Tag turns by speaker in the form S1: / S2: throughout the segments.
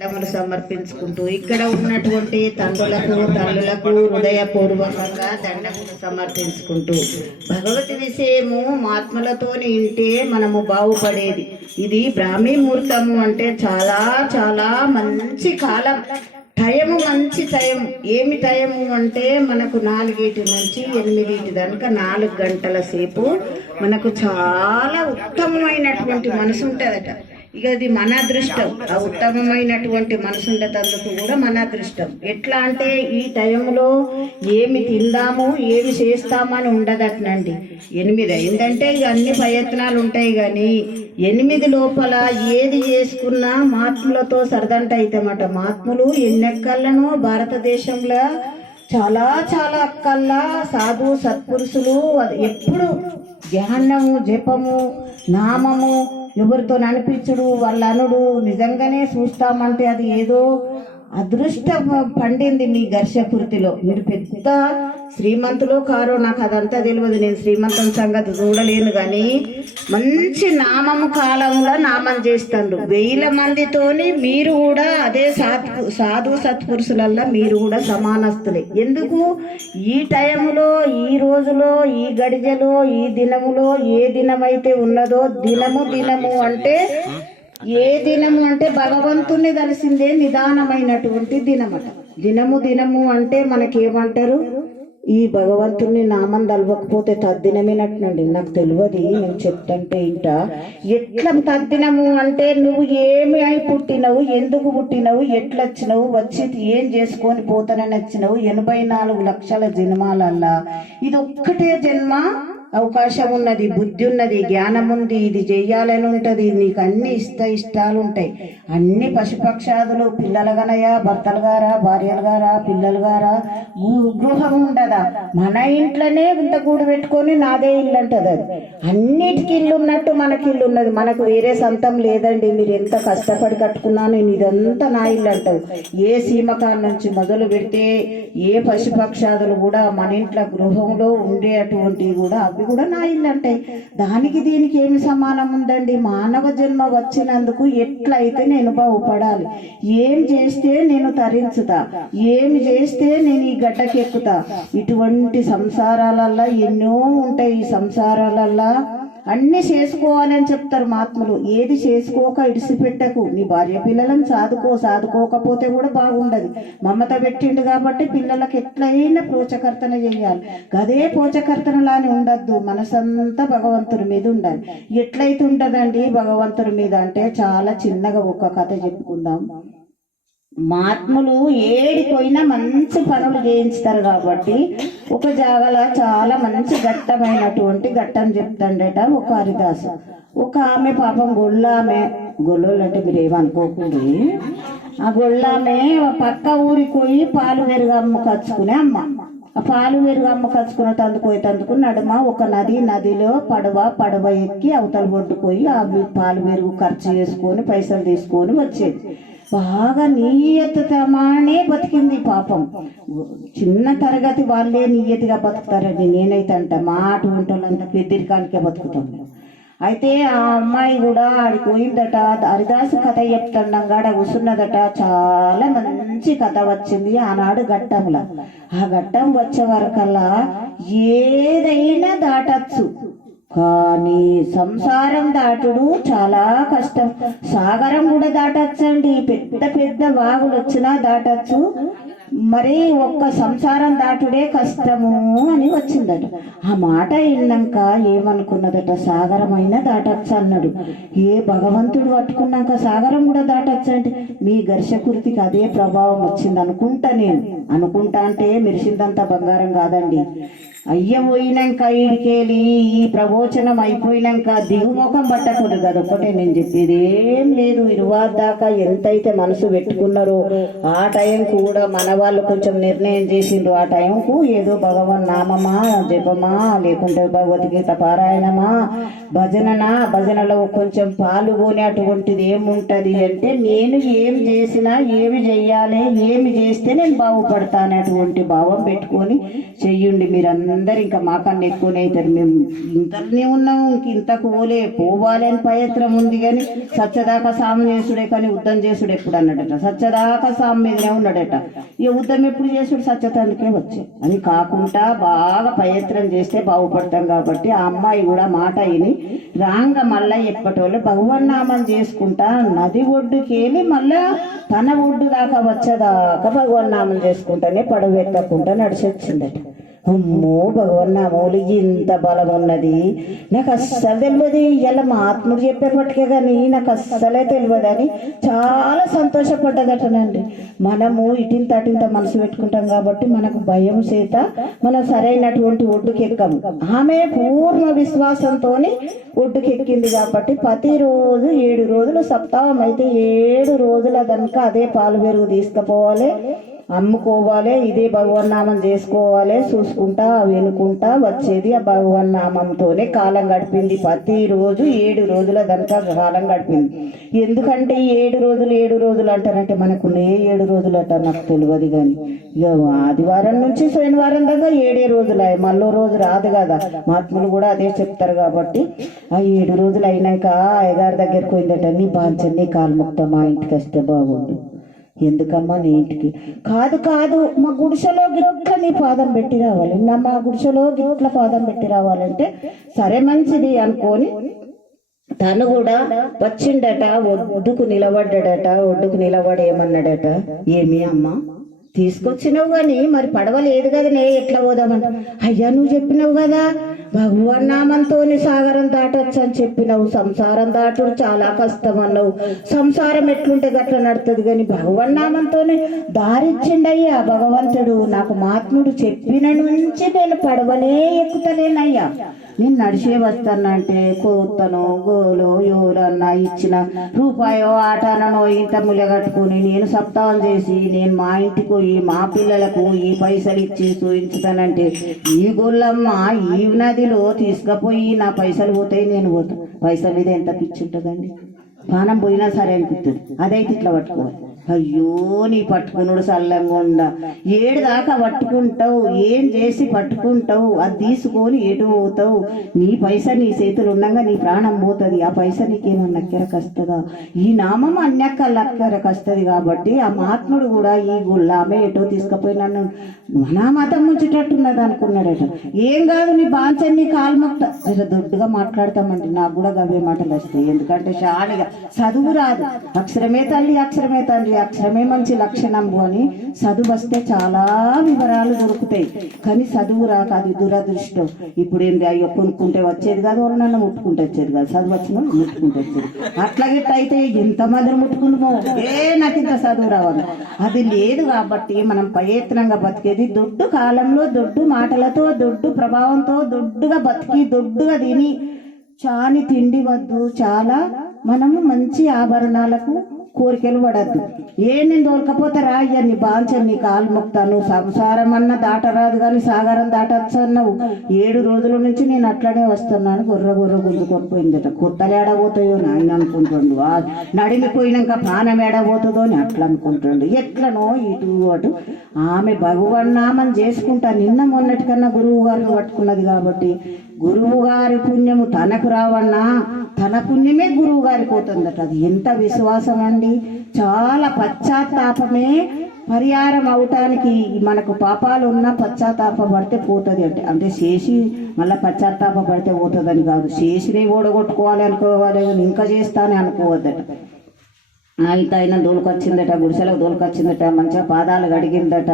S1: విడమలు సమర్పించుకుంటూ ఇక్కడ ఉన్నటువంటి తండ్రులకు తల్లులకు హృదయపూర్వకంగా దండము సమర్పించుకుంటూ. భగవతి విషయము ఆత్మలతో ఇంటే మనము బాగుపడేది. ఇది బ్రాహ్మీ ముహూర్తము అంటే చాలా చాలా మంచి కాలం. టైము మంచి టైం ఏమి టైము అంటే మనకు నాలుగేటి నుంచి ఎనిమిదిటి దాకా నాలుగు గంటల సేపు మనకు చాలా ఉత్తమమైనటువంటి మనసు ఉంటుందట. ఇక అది మన అదృష్టం. ఆ ఉత్తమమైనటువంటి మనసు ఉండేటందుకు కూడా మన అదృష్టం. ఎట్లా అంటే ఈ టైంలో ఏమి తిందాము ఏమి చేస్తామని ఉండదటనండి. ఎనిమిది అయిందంటే ఇక అన్ని ప్రయత్నాలు ఉంటాయి కానీ ఎనిమిది లోపల ఏది చేసుకున్నా మహాత్ములతో సరదంట అయితేమాట. మహాత్ములు ఎన్నెక్కలను భారతదేశంలో చాలా చాలా అక్కల్లా సాధు సత్పురుషులు అది ఎప్పుడు ధ్యానము జపము నామము ఎవరితో నడిపించుడు వాళ్ళనుడు నిజంగానే చూస్తామంటే అది ఏదో అదృష్టం పండింది మీ ఘర్షపూర్తిలో. మీరు పెద్ద శ్రీమంతులో కారో నాకు అదంతా తెలియదు. నేను శ్రీమంతం సంగతి చూడలేను కానీ మంచి నామము కాలంలో నామం చేస్తాడు వేల మందితోని మీరు కూడా అదే సాధు సాధు సత్పురుషులల్లో మీరు కూడా సమానస్తులే. ఎందుకు? ఈ టైంలో ఈ రోజులో ఈ గడిజలో ఈ దినములో ఏ దినమైతే ఉన్నదో దినము దినము అంటే ఏ దినము అంటే భగవంతుని తెలిసిందే నిదానమైనటువంటి దినమట. దినము దినము అంటే మనకేమంటారు? ఈ భగవంతుని నామం తలవకపోతే తద్దినమేనట్టునండి నాకు తెలియదు నేను చెప్తంటే ఇంట. ఎట్లా తద్దినము అంటే నువ్వు ఏమి అయి పుట్టినవు ఎందుకు పుట్టినవు ఎట్లా వచ్చినవు వచ్చి ఏం చేసుకొని పోతానని వచ్చినవు ఎనభై నాలుగు లక్షల జన్మాలల్లా. ఇది ఒక్కటే జన్మ అవకాశం ఉన్నది బుద్ధి ఉన్నది జ్ఞానం ఉంది ఇది చెయ్యాలని ఉంటది నీకు అన్ని ఇష్ట ఇష్టాలు ఉంటాయి అన్ని పశుపక్షాదులు పిల్లలు గనయా భర్తలు గారా భార్యలు గారా పిల్లలు గారా గృహం ఉండదా మన ఇంట్లోనే ఇంత గూడు పెట్టుకొని నాదే ఇల్లు అంటది అది. అన్నిటికి ఇల్లు ఉన్నట్టు మనకి ఇల్లు ఉన్నది మనకు వేరే సొంతం లేదండి. మీరు ఎంత కష్టపడి కట్టుకున్నాను నేను ఇదంతా నా ఇల్లు అంటది ఏ సీమకాల నుంచి మొదలు పెడితే ఏ పశుపక్షాదులు కూడా మన ఇంట్లో గృహంలో ఉండేటువంటివి కూడా అవి కూడా నా ఇల్లు అంటాయి దానికి దీనికి ఏమి సమానం ఉందండి? మానవ జన్మ వచ్చినందుకు ఎట్లయితే నేను బాగుపడాలి. ఏం చేస్తే నేను తరించుతా. ఏమి చేస్తే నేను ఈ గడ్డకెక్కుతా. ఇటువంటి సంసారాలల్లా ఎన్నో ఉంటాయి ఈ సంసారాలల్లా. అన్ని చేసుకోవాలని చెప్తారు మహాత్ములు. ఏది చేసుకోక ఇడిసిపెట్టకు. నీ భార్య పిల్లలను సాదుకో సాదుకోకపోతే కూడా బాగుండదు. మమత పెట్టిండు కాబట్టి పిల్లలకు ఎట్లయినా పోచకర్తన చేయాలి. అదే పోచకర్తనలాని ఉండద్దు. మనసంతా భగవంతుడి మీద ఉండాలి. ఎట్లయితే ఉంటుందండి భగవంతుడి మీద అంటే చాలా చిన్నగా ఒక కథ చెప్పుకుందాం. మహాత్ములు ఏడిపోయినా మంచి పనులు చేయించుతారు కాబట్టి ఒక జాగలో చాలా మంచి ఘట్టమైనటువంటి ఘట్టం చెప్తాడట ఒక హరిదాసు ఒక ఆమె పాపం గొళ్ళామె గొల్లోళ్ళు అంటే మీరు ఏమనుకోకండి. ఆ గొళ్ళామె పక్క ఊరికి పోయి పాలు పెరుగు అమ్ముకొచ్చుకునే అమ్మ. ఆ పాలు పెరుగు అమ్మకచ్చుకున్న తందుకు పోయేటందుకు నడుమ ఒక నది నదిలో పడవ పడవ ఎక్కి అవతల ఒడ్డుపోయి ఆ పాలు పెరుగు ఖర్చు చేసుకొని పైసలు తీసుకొని వచ్చేది. బాగా నీయతమానే బతికింది పాపం. చిన్న తరగతి వాళ్ళే నీయతిగా బతుకుతారండి నేనైతే అంట. మా అటువంటి పెద్దరికానికే బతుకుతాం. అయితే ఆ అమ్మాయి కూడా ఆడికి పోయిందట. హరిదాసు కథ చెప్తుండగా ఆడ చాలా మంచి కథ వచ్చింది ఆనాడు ఘట్టంలో. ఆ ఘట్టం వచ్చే వరకల్లా ఏదైనా దాటచ్చు. కానీ సంసారం దాటుడు చాలా కష్టం. సాగరం కూడా దాటచ్చండి. పెద్ద పెద్ద వాగులు వచ్చినా దాటచ్చు. మరి ఒక్క సంసారం దాటుడే కష్టము అని వచ్చిందట. ఆ మాట విన్నాక ఏమనుకున్నదట? సాగరం అయినా దాటచ్చు అన్నాడు. ఏ భగవంతుడు పట్టుకున్నాక సాగరం కూడా దాటచ్చు అంటే మీ ఘర్షకృతికి అదే ప్రభావం వచ్చింది అనుకుంటా నేను. అనుకుంటా అంటే మెరిసిందంతా బంగారం కాదండి. అయ్య పోయినాక ఈడికేలి ఈ ప్రవోచనం అయిపోయినాక దిగుముఖం పట్టకూడదు కదా. ఒకటే నేను చెప్పేది ఏం లేదు. ఇరువా దాకా ఎంతైతే మనసు పెట్టుకున్నారో ఆ టైం కూడా మన వాళ్ళు కొంచెం నిర్ణయం చేసిండ్రు. ఆ టైంకు ఏదో భగవన్ నామమా జపమా లేకుంటే భగవద్గీత పారాయణమా భజననా భజనలో కొంచెం పాల్గొనే అటువంటిది ఏముంటది అంటే నేను ఏం చేసినా ఏమి చెయ్యాలి ఏమి చేస్తే నేను బాగుపడతానటువంటి భావం పెట్టుకొని చెయ్యండి మీరందరూ అందరు ఇంకా మాకన్నా ఎక్కువనే అవుతారు మేము ఇంతనే ఉన్నాం ఇంక ఇంతకు పోలే పోవాలని అని ప్రయత్నం ఉంది కానీ సత్యదాకా సాము చేసుడే కానీ ఉద్దం చేసుడు ఎప్పుడు అన్నాడట. సచ్చదాకా సాము మీదనే ఉన్నాడట. ఈ ఉద్దం ఎప్పుడు చేసుడు? సత్యతానికే వచ్చే. అది కాకుండా బాగా ప్రయత్నం చేస్తే బాగుపడతాం కాబట్టి ఆ అమ్మాయి కూడా మాట విని రాంగ మళ్ళా ఎప్పటోళ్ళు భగవన్నామం చేసుకుంటా నది ఒడ్డుకేమి మళ్ళా తన ఒడ్డు దాకా వచ్చేదాకా భగవన్నామం చేసుకుంటానే పడవ ఎత్తకుండా అమ్మో భగవన్ నా భగవన్నామూలు ఇంత బలం ఉన్నది నాకు అస్సలు తెలియదు ఇలా మా ఆత్ముడు చెప్పేప్పటికే కానీ నాకు అస్సలే తెలియదని చాలా సంతోషపడ్డదటనండి. మనము ఇటింత అటింత మనసు పెట్టుకుంటాం కాబట్టి మనకు భయం చేత మనం సరైనటువంటి ఒడ్డుకి ఆమె పూర్ణ విశ్వాసంతో ఒడ్డుకెక్కింది కాబట్టి ప్రతిరోజు ఏడు రోజులు సప్తాహం అయితే ఏడు రోజుల కనుక అదే పాలు పెరుగు తీసుకుపోవాలి. అమ్ముకోవాలి ఇదే భగవన్నామం చేసుకోవాలి చూసుకుంటా వినుకుంటా వచ్చేది ఆ భగవన్నామంతోనే కాలం గడిపింది. ప్రతిరోజు ఏడు రోజుల దానికా కాలం గడిపింది. ఎందుకంటే ఏడు రోజులు ఏడు రోజులు అంటారంటే మనకు ఏ ఏడు రోజులు అంటారు నాకు తెలియదు కానీ ఇక ఆదివారం నుంచి శనివారం దాకా ఏడే రోజులు అయ్యి మళ్ళీ రోజు రాదు కదా. మహాత్ములు కూడా అదే చెప్తారు కాబట్టి ఆ ఏడు రోజులు అయినాక అయ్యగారి దగ్గరికి పోయిందట నీ బాంచని కాలు ముక్త మా ఇంటికి వస్తే బాగుండు. ఎందుకమ్మా నీ ఇంటికి? కాదు కాదు మా గుడిసెలో గిట్ల నీ పాదం పెట్టి రావాలి. నా మా గుడిసెలో గిట్ల పాదం పెట్టి రావాలంటే సరే మంచిది అనుకొని తను కూడా వచ్చిండట ఒడ్డుకు నిలబడ్డాడట ఒడ్డుకు నిలబడి ఏమన్నాడట ఏమి అమ్మా? తీసుకొచ్చినావు గాని మరి పడవ లేదు కదనే ఎట్లా పోదామంట అయ్యా నువ్వు చెప్పినావు కదా భగవాన్ నామంతోని సాగరం దాటొచ్చు అని చెప్పినవు. సంసారం దాటుడు చాలా కష్టం అన్నావు సంసారం ఎట్లుంటే గట్ల నడుతుంది కానీ భగవాన్ నామంతోనే దారిచ్చిండయ్యా భగవంతుడు. నాకు మహాత్ముడు చెప్పిన నుంచి నేను పడవలే ఎక్కుతలేనయ్యా. నేను నడిచే వస్తానంటే కోతను గోలు ఎవరన్నా ఇచ్చిన రూపాయో ఆటనో ఇంత ములగట్టుకుని నేను సప్తాహం చేసి నేను మా ఇంటికి పోయి మా పిల్లలకు ఈ పైసలు ఇచ్చి చూపించుతానంటే ఈ గొల్లమ్మ ఈ నది నదిలో తీసుకుపోయి నా పైసలు పోతాయి నేను పోతా. పైసలు మీద ఎంత పిచ్చి ఉంటుందండి పానం పోయినా సరే అనిపిస్తుంది అదైతే ఇట్లా పట్టుకోవాలి. అయ్యో నీ పట్టుకునుడు సల్లంగా ఏడు దాకా పట్టుకుంటావు ఏం చేసి పట్టుకుంటావు? అది తీసుకొని ఎటు పోతావు? నీ పైస నీ చేతులు ఉండగా నీ ప్రాణం పోతుంది. ఆ పైసా నీకేమన్నా అక్కరకు వస్తుందా ఈ నామం అన్యక్క లక్కరకు వస్తుంది కాబట్టి ఆ మహాత్ముడు కూడా ఈ గుళ్ళ ఆమె ఎటో తీసుకుపోయి నన్ను నా మతం ముంచేటట్టున్నది అనుకున్నాడట. ఏం కాదు నీ బాంచని నీ కాల్మొక్త జర దొడ్డుగా మాట్లాడతామంటే నాకు కూడా గవే మాటలు వస్తాయి. ఎందుకంటే షాడిగా చదువు రాదు. అక్షరమే తల్లి అక్షరమే తండ్రి అక్షరమే మంచి లక్షణం అని చదువు వస్తే చాలా వివరాలు దొరుకుతాయి. కానీ చదువు రాక అది దురదృష్టం. ఇప్పుడు ఏంది అయ్యో కొనుక్కుంటే వచ్చేది కాదు వాళ్ళు నన్ను ముట్టుకుంటే వచ్చేది కాదు. చదువు వచ్చిన వాళ్ళు ముట్టుకుంటే వచ్చేది. అట్లా గిట్ట అయితే ఎంతమందిని ముట్టుకుందామో ఏ నాకు ఇంత చదువు రావాలి. అది లేదు కాబట్టి మనం ప్రయత్నంగా బతికేది దొడ్డు కాలంలో దొడ్డు మాటలతో దొడ్డు ప్రభావంతో దొడ్డుగా బతికి దొడ్డుగా తిని చాని తిండి వద్దు. చాలా మనము మంచి ఆభరణాలకు కోరికలు పడద్దు. ఏ నేను దొరకపోతే రాయ్య నీ బాంచం నీ కాలు మొక్తాను సంసారం అన్న దాటరాదు కానీ సాగరం దాటచ్చు అన్నావు ఏడు రోజుల నుంచి నేను అట్లనే వస్తున్నాను. గుర్ర గుర్ర గుంజుకొని పోయిందట కొత్తలు ఏడబోతాయో అని అనుకుంటుండు. నడిమిపోయినాక ప్రాణం ఏడబోతుందో అని అట్లా అనుకుంటుండు. ఎట్లనో ఇటు అటు. ఆమె భగవన్నామం చేసుకుంటా. నిన్న మొన్నటికన్నా గురువు గారిని పట్టుకున్నది కాబట్టి గురువు గారి పుణ్యము తనకు రావన్నా తన పుణ్యమే గురువు గారి పోతుందట. అది ఎంత విశ్వాసం అండి చాలా పశ్చాత్తాపమే పరిహారం అవటానికి మనకు పాపాలు ఉన్నా పశ్చాత్తాప పడితే పోతుంది అంటే అంటే చేసి మళ్ళీ పశ్చాత్తాప పడితే పోతుందని కాదు. చేసినవి ఓడగొట్టుకోవాలి అనుకోవాలి ఇంకా చేస్తానే అనుకోవద్దట. ఆయన ఆయన దోలుకొచ్చిందట గుడిసెలకు దోలుకొచ్చిందట మంచిగా పాదాలు కడిగిందట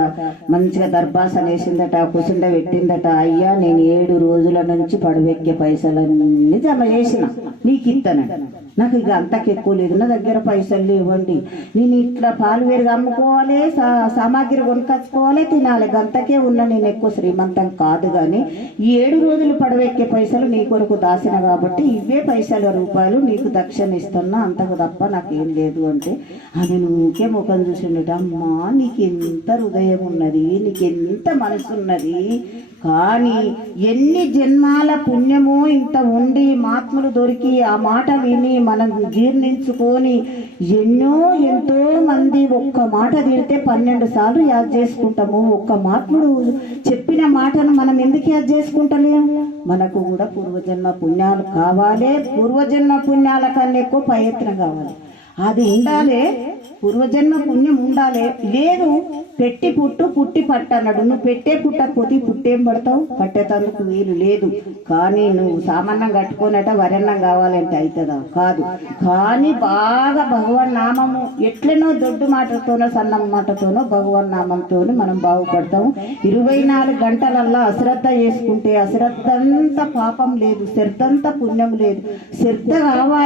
S1: మంచిగా దర్భాసన వేసిందట కుసుండ పెట్టిందట. అయ్యా నేను ఏడు రోజుల నుంచి పడవెక్కే పైసలన్నీ జమ చేసిన. నీకు ఇస్తానండి నాకు ఇక అంతకు ఎక్కువ లేదు. నా దగ్గర పైసలు లేవండి. నేను ఇట్లా పాలు వేరుగా అమ్ముకోవాలి సా- సామాగ్రి కొనుకొచ్చుకోవాలి తినాలి. అంతకే ఉన్న నేను ఎక్కువ శ్రీమంతం కాదు కానీ ఈ ఏడు రోజులు పడవెక్కే పైసలు నీ కొరకు దాసిన కాబట్టి ఇవే పైసల రూపాయలు నీకు దక్షిణ ఇస్తున్నా. అంతకు తప్ప నాకేం లేదు ఉంటే ఆమె ఊకే ముఖం చూసిండట అమ్మా నీకు ఎంత హృదయం ఉన్నది నీకు ఎంత మనసు ఉన్నది కానీ ఎన్ని జన్మాల పుణ్యమో ఇంత ఉండి మాత్మలు దొరికి ఆ మాట విని మనం జీర్ణించుకొని ఎన్నో ఎంతో మంది ఒక్క మాట తిడితే పన్నెండు సార్లు యాద్ చేసుకుంటాము. ఒక్క మాత్ముడు చెప్పిన మాటను మనం ఎందుకు యాద్ చేసుకుంటలేము మనకు కూడా పూర్వజన్మ పుణ్యాలు కావాలి. పూర్వజన్మ పుణ్యాల కన్నా ఎక్కువ ప్రయత్నం కావాలి. అది ఉండాలి పూర్వజన్మ పుణ్యం ఉండాలి. లేదు పెట్టి పుట్టు పుట్టి పట్ట అన్నాడు. నువ్వు పెట్టే పుట్టకపోతే పుట్టేం పడతావు? పట్టేటందుకు వీలు లేదు. కానీ నువ్వు సామాన్యం కట్టుకోనట వరన్నం కావాలంటే అవుతుందా కాదు. కానీ బాగా భగవన్ నామము ఎట్లనో దొడ్డు మాటతోనో సన్న మాటతోనో భగవన్ నామంతో మనం బాగుపడతాము. ఇరవై నాలుగు గంటలల్లా అశ్రద్ధ చేసుకుంటే అశ్రద్ధ అంతా పాపం లేదు శ్రద్ధంత పుణ్యం లేదు. శ్రద్ధ కావాలి